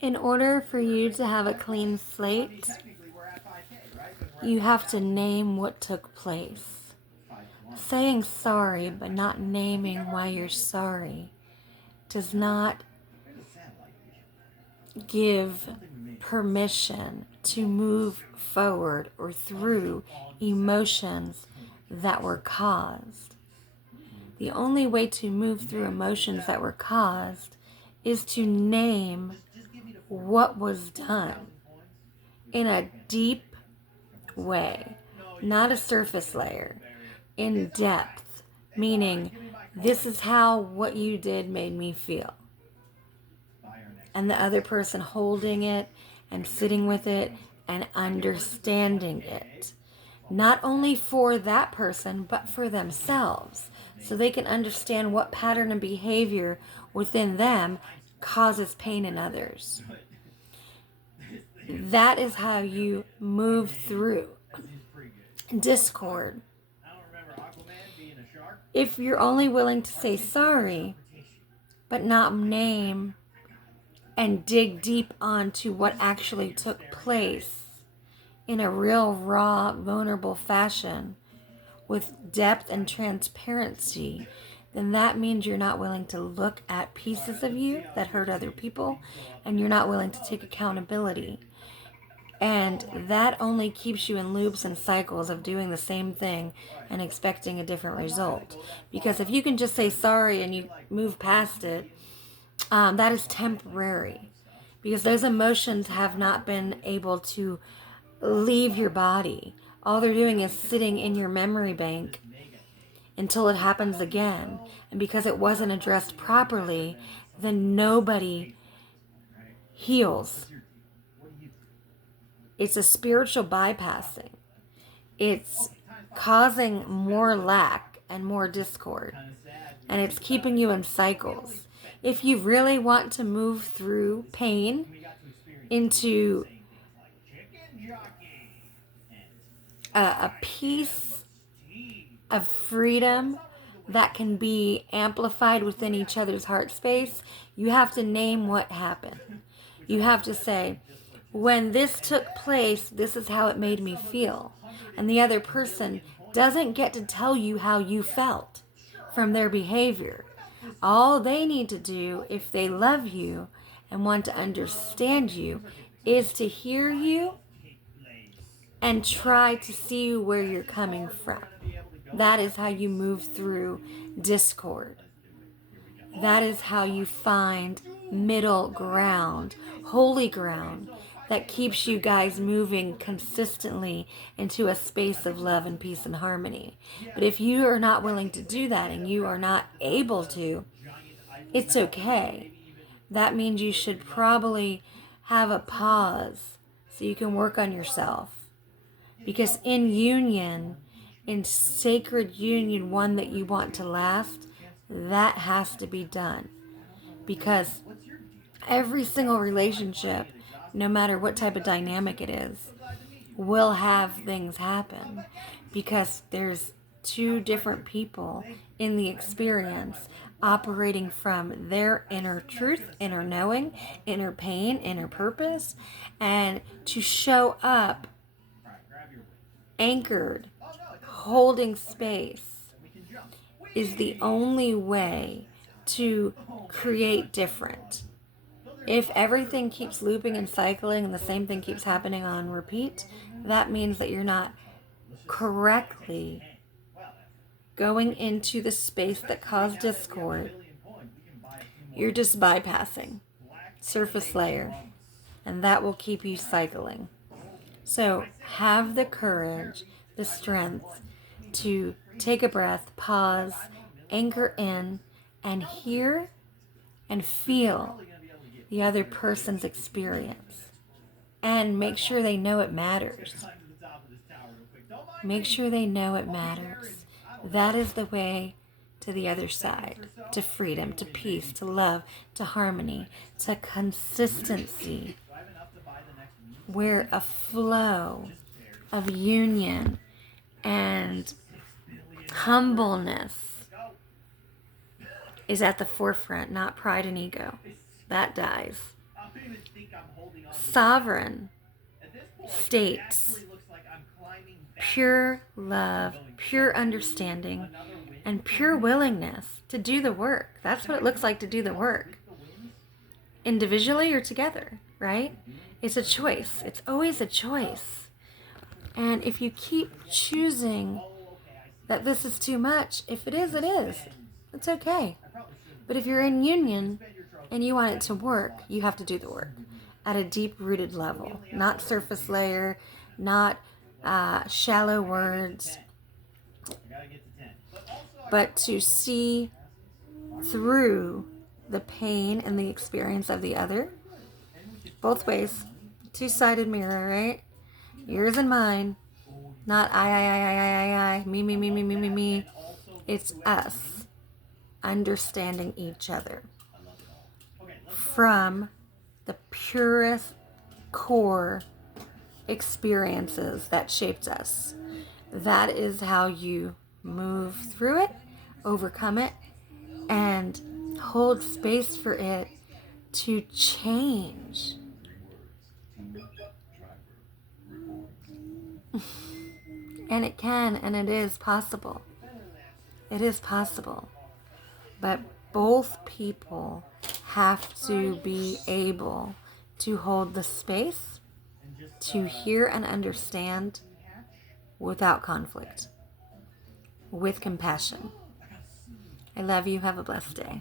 In order for you to have a clean slate, you have to name what took place. Saying sorry but not naming why you're sorry does not give permission to move forward or through emotions that were caused. The only way to move through emotions that were caused is to name what was done in a deep way, not a surface layer, in depth, meaning this is how what you did made me feel. And the other person holding it and sitting with it and understanding it. Not only for that person, but for themselves. So they can understand what pattern and behavior within them causes pain in others. That is how you move through discord. If you're only willing to say sorry, but not name and dig deep onto what actually took place in a real, raw, vulnerable fashion with depth and transparency, then that means you're not willing to look at pieces of you that hurt other people, and you're not willing to take accountability. And that only keeps you in loops and cycles of doing the same thing and expecting a different result. Because if you can just say sorry and you move past it, that is temporary. Because those emotions have not been able to leave your body. All they're doing is sitting in your memory bank until it happens again. And because it wasn't addressed properly, then nobody heals. It's a spiritual bypassing. It's causing more lack and more discord. And it's keeping you in cycles. If you really want to move through pain into a piece of freedom that can be amplified within each other's heart space, you have to name what happened. You have to say, when this took place, this is how it made me feel. And the other person doesn't get to tell you how you felt from their behavior. All they need to do, if they love you and want to understand you, is to hear you and try to see where you're coming from. That is how you move through discord. That is how you find middle ground, holy ground, that keeps you guys moving consistently into a space of love and peace and harmony. But if you are not willing to do that and you are not able to, it's okay. That means you should probably have a pause so you can work on yourself. Because in union, in sacred union, one that you want to last, that has to be done. Because every single relationship, no matter what type of dynamic it is, will have things happen. Because there's two different people in the experience operating from their inner truth, inner knowing, inner pain, inner purpose, and to show up anchored, holding space is the only way to create different. If everything keeps looping and cycling and the same thing keeps happening on repeat, that means that you're not correctly going into the space that caused discord. You're just bypassing surface layer, and that will keep you cycling. So have the courage, the strength to take a breath, pause, anchor in, and hear and feel the other person's experience. And make sure they know it matters. Make sure they know it matters. That is the way to the other side, to freedom, to peace, to love, to harmony, to consistency, where a flow of union and humbleness is at the forefront, not pride and ego. That dies. sovereign states, pure love, pure understanding, and pure willingness to do the work. That's what it looks like to do the work. Individually or together, right? It's a choice. It's always a choice. And if you keep choosing that this is too much, if it is, it is. It's okay. But if you're in union and you want it to work, you have to do the work at a deep-rooted level, not surface layer, not shallow words, but to see through the pain and the experience of the other. Both ways. Two-sided mirror, right? Yours and mine. Not I, me. It's us understanding each other from the purest core experiences that shaped us. That is how you move through it, overcome it, and hold space for it to change. And it can, and it is possible. It is possible. But both people have to be able to hold the space to hear and understand without conflict, with compassion. I love you. Have a blessed day.